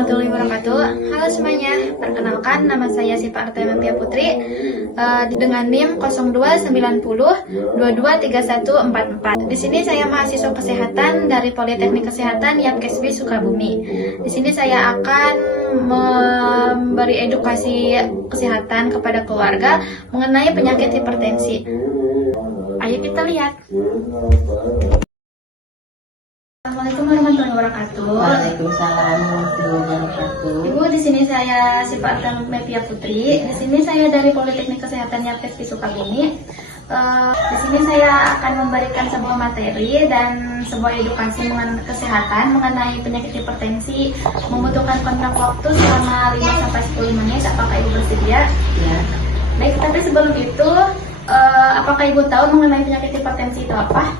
warahmatullahi wabarakatuh. Halo semuanya, perkenalkan nama saya Siva Artaya Pia Putri dengan NIM 0290223144. Di sini saya mahasiswa kesehatan dari Politeknik Kesehatan YAPKESBI Sukabumi. Di sini saya akan memberi edukasi kesehatan kepada keluarga mengenai penyakit hipertensi. Ayo kita lihat. Assalamualaikum warahmatullahi wabarakatuh. Waalaikumsalam warahmatullahi wabarakatuh. Ibu, di sini saya Siva Artaya Pia Putri. Di sini saya dari Politeknik Kesehatan YAPKESBI Sukabumi. Di sini saya akan memberikan sebuah materi dan sebuah edukasi mengenai kesehatan mengenai penyakit hipertensi, membutuhkan kontrak waktu selama 5-10 menit. Apakah Ibu bersedia? Ya. Baik, tapi sebelum itu, apakah Ibu tahu mengenai penyakit hipertensi itu apa?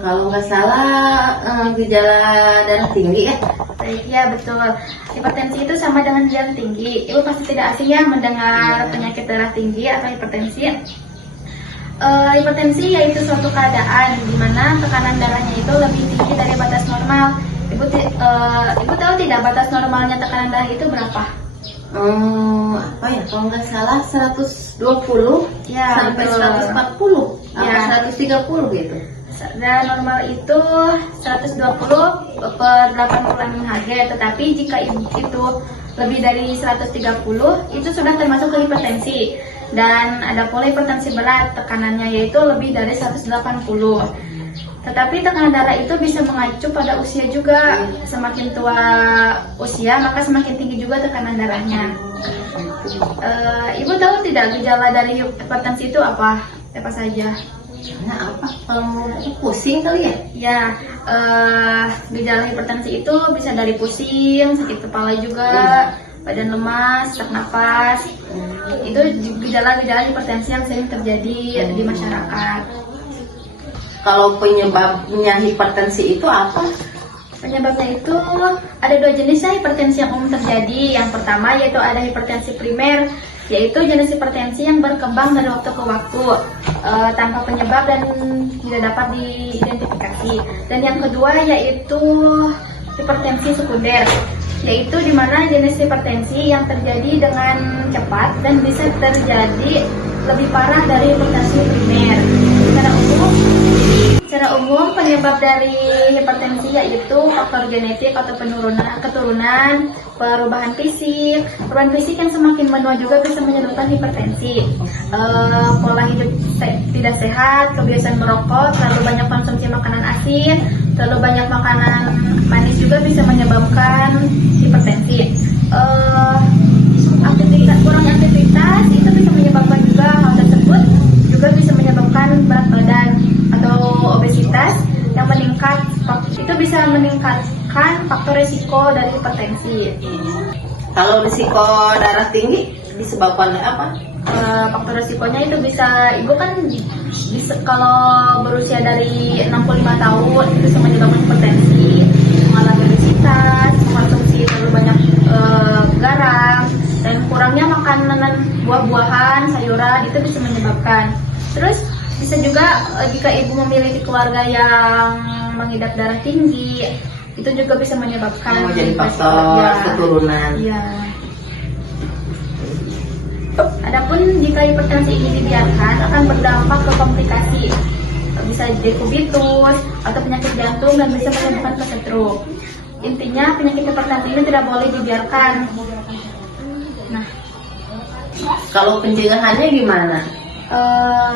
Kalau nggak salah gejala darah tinggi ya. Baik, ya betul. Hipertensi itu sama dengan darah tinggi. Ibu pasti tidak asing ya mendengar penyakit darah tinggi atau hipertensi. Hipertensi yaitu suatu keadaan di mana tekanan darahnya itu lebih tinggi dari batas normal. Ibu tahu tidak batas normalnya tekanan darah itu berapa? Apa ya? Kalau nggak salah 120 Ya, sampai betul. 140 Ya. apa 130 gitu. Dan normal itu 120 per 80 Hg, tetapi jika itu lebih dari 130 itu sudah termasuk ke hipertensi. Dan ada pula hipertensi berat, tekanannya yaitu lebih dari 180. Tetapi tekanan darah itu bisa mengacu pada usia juga. Semakin tua usia, maka semakin tinggi juga tekanan darahnya. Ibu tahu tidak gejala dari hipertensi itu apa? Apa saja? Nah, apa? Kalau pusing kali ya? Ya, gejala hipertensi itu bisa dari pusing, sakit kepala juga, badan lemas, sesak napas. Itu gejala-gejala hipertensi yang sering terjadi di masyarakat. Kalau penyebabnya hipertensi itu apa? Penyebabnya itu ada dua jenis ya hipertensi yang umum terjadi. Yang pertama yaitu ada hipertensi primer, yaitu jenis hipertensi yang berkembang dari waktu ke waktu tanpa penyebab dan tidak dapat diidentifikasi. Dan yang kedua yaitu hipertensi sekunder, yaitu di mana jenis hipertensi yang terjadi dengan cepat dan bisa terjadi lebih parah dari hipertensi primer. Secara umum penyebab dari hipertensi yaitu faktor genetik atau keturunan, perubahan fisik yang semakin menua juga bisa menyebabkan hipertensi. Pola hidup tidak sehat, kebiasaan merokok, terlalu banyak konsumsi makanan asin, terlalu banyak makanan manis juga bisa menyebabkan hipertensi. Kurangnya aktivitas itu bisa menyebabkan juga hal tersebut juga bisa menyebabkan berat badan atau obesitas yang meningkat. Itu bisa meningkatkan faktor risiko dari hipertensi. Kalau risiko darah tinggi disebabkan oleh apa? Faktor risikonya itu bisa, ibu kan kalau berusia dari 65 tahun itu bisa menyebabkan hipertensi, mengalami obesitas, mengkonsumsi terlalu banyak garam, dan kurangnya makanan buah-buahan, sayuran itu bisa menyebabkan. Terus bisa juga jika ibu memiliki keluarga yang mengidap darah tinggi, itu juga bisa menyebabkan jadi faktor keturunan. Ya. Adapun jika hipertensi ini dibiarkan akan berdampak ke komplikasi, bisa dekubitus atau penyakit jantung dan bisa menyebabkan ke stroke. Intinya penyakit hipertensi ini tidak boleh dibiarkan. Nah, kalau pencegahannya gimana?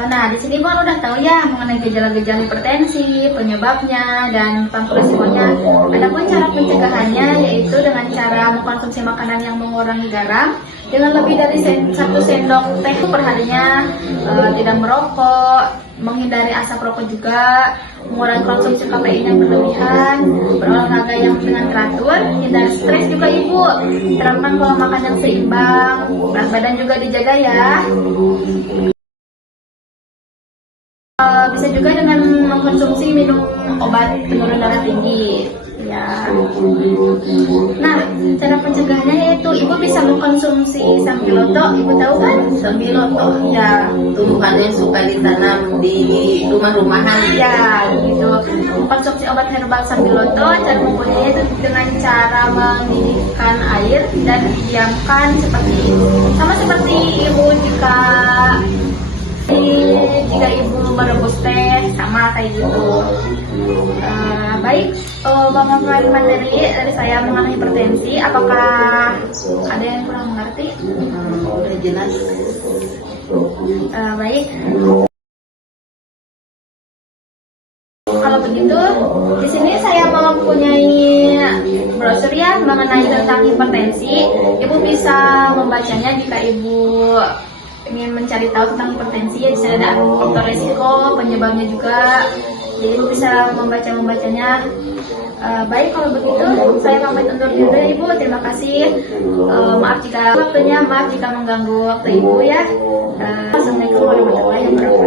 Nah, di sini Bang udah tahu ya mengenai gejala-gejala hipertensi, penyebabnya, dan faktor risikonya. Adapun cara pencegahannya yaitu dengan cara mengkonsumsi makanan yang mengurangi garam dengan lebih dari 1 sendok teh per harinya, tidak merokok, menghindari asap rokok juga, mengurangi konsumsi kafein yang berlebihan, berolahraga yang dengan teratur, hindari stres juga ibu, terapkan pola makan yang seimbang, berat badan juga dijaga ya. Bisa juga dengan mengkonsumsi minum obat penurun darah tinggi. Ya. Nah, cara pencegahannya yaitu ibu bisa mengkonsumsi sambiloto. Ibu tahu kan sambiloto? Ya. Tumbuhan yang suka ditanam di rumah-rumahan. Ya, gitu. Mengkonsumsi obat obat herbal Sambiloto. Cara mempunyainya itu dengan cara mendidihkan air dan didiamkan sama seperti ibu jika ibu merebus teh, sama kayak gitu. Baik, mengenai materi dari saya mengenai hipertensi, apakah ada yang kurang mengerti? Udah jelas. Baik. Kalau begitu, di sini saya mempunyai brosur ya mengenai tentang hipertensi. Ibu bisa membacanya jika ibu ingin mencari tahu tentang hipertensi. Ya, di sini ada faktor resiko, penyebabnya juga. Jadi ibu bisa membacanya. Baik, kalau begitu saya pamit undur diri ya, Ibu. Terima kasih. Maaf jika waktunya, maaf jika mengganggu waktu Ibu ya. Assalamualaikum warahmatullahi wabarakatuh.